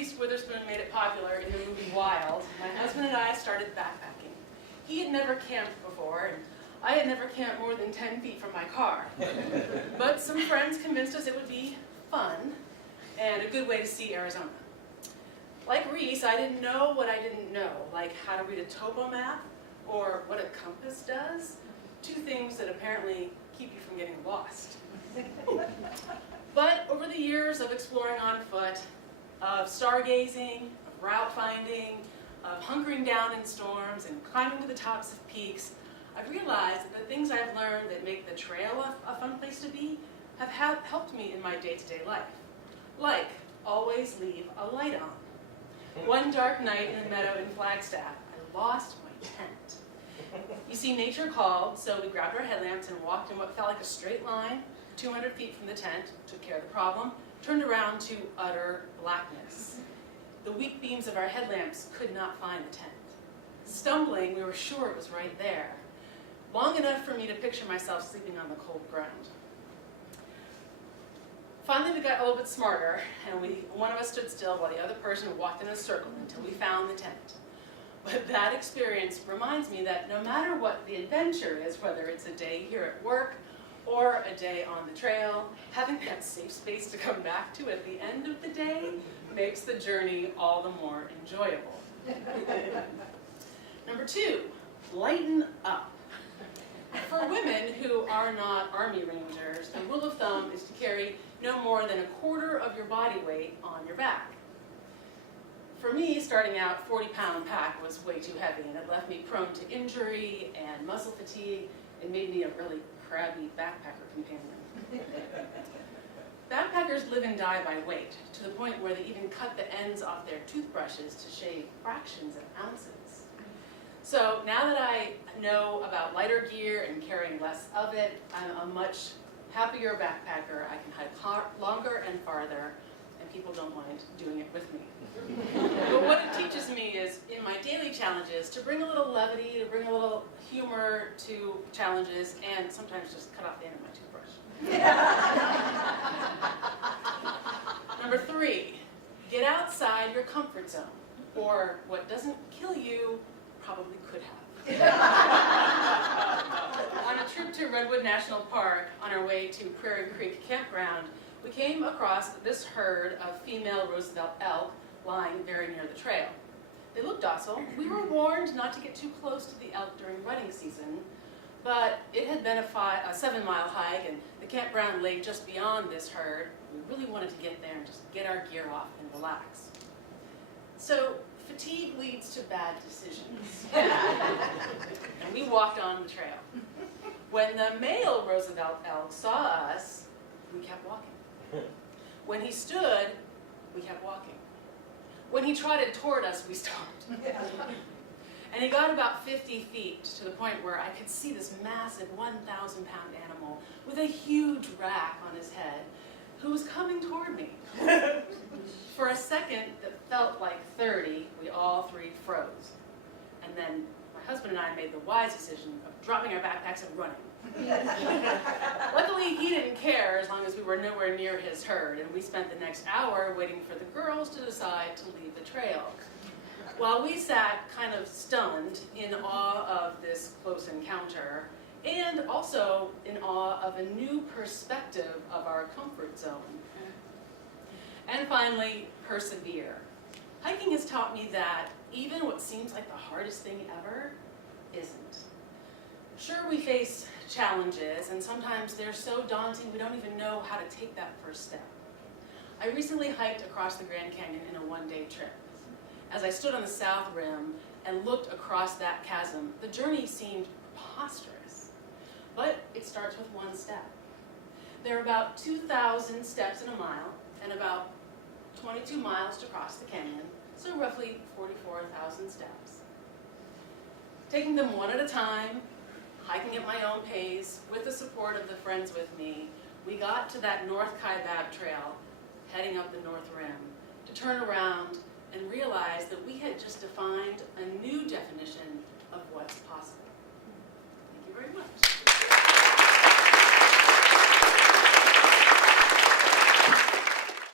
Reese Witherspoon made it popular in the movie Wild, my husband and I started backpacking. He had never camped before, and I had never camped more than 10 feet from my car. But some friends convinced us it would be fun and a good way to see Arizona. Like Reese, I didn't know what I didn't know, like how to read a topo map or what a compass does, two things that apparently keep you from getting lost. But over the years of exploring on foot, of stargazing, of route finding, of hunkering down in storms and climbing to the tops of peaks, I've realized that the things I've learned that make the trail a fun place to be have helped me in my day-to-day life. Like, always leave a light on. One dark night in a meadow in Flagstaff, I lost my tent. You see, nature called, so we grabbed our headlamps and walked in what felt like a straight line, 200 feet from the tent, took care of the problem, turned around to utter blackness. The weak beams of our headlamps could not find the tent. Stumbling, we were sure it was right there, long enough for me to picture myself sleeping on the cold ground. Finally, we got a little bit smarter, and one of us stood still while the other person walked in a circle until we found the tent. But that experience reminds me that no matter what the adventure is, whether it's a day here at work or a day on the trail, having that safe space to come back to at the end of the day makes the journey all the more enjoyable. Number 2, lighten up. For women who are not Army Rangers, the rule of thumb is to carry no more than 1/4 of your body weight on your back. For me, starting out, 40-pound pack was way too heavy, and it left me prone to injury and muscle fatigue. It made me a really crabby backpacker companion. Backpackers live and die by weight, to the point where they even cut the ends off their toothbrushes to shave fractions of ounces. So now that I know about lighter gear and carrying less of it, I'm a much happier backpacker. I can hike longer and farther, and people don't mind doing it with me. But what it teaches me is, in my daily challenges, to bring a little levity, to bring a little humor to challenges, and sometimes just cut off the end of my toothbrush. Number 3, get outside your comfort zone, or what doesn't kill you probably could have. On a trip to Redwood National Park, on our way to Prairie Creek Campground, we came across this herd of female Roosevelt elk lying very near the trail. They looked docile. We were warned not to get too close to the elk during rutting season, but it had been a 7-mile hike, and the campground lay just beyond this herd. We really wanted to get there and just get our gear off and relax. So fatigue leads to bad decisions. And we walked on the trail. When the male Roosevelt elk saw us, we kept walking. When he stood, we kept walking. When he trotted toward us, we stopped. And he got about 50 feet, to the point where I could see this massive 1,000-pound animal with a huge rack on his head who was coming toward me. For a second that felt like 30, we all 3 froze. And then my husband and I made the wise decision of dropping our backpacks and running. Luckily, he didn't care as long as we were nowhere near his herd, and we spent the next hour waiting for the girls to decide to leave the trail. While we sat kind of stunned in awe of this close encounter, and also in awe of a new perspective of our comfort zone. And finally, persevere. Hiking has taught me that even what seems like the hardest thing ever isn't. Sure, we face challenges, and sometimes they're so daunting we don't even know how to take that first step. I recently hiked across the Grand Canyon in a 1-day trip. As I stood on the south rim and looked across that chasm, the journey seemed preposterous. But it starts with 1 step. There are about 2,000 steps in a mile, and about 22 miles to cross the canyon, so roughly 44,000 steps. Taking them one at a time, hiking at my own pace, with the support of the friends with me, we got to that North Kaibab Trail, heading up the North Rim, to turn around and realize that we had just defined a new definition of what's possible. Thank you very much.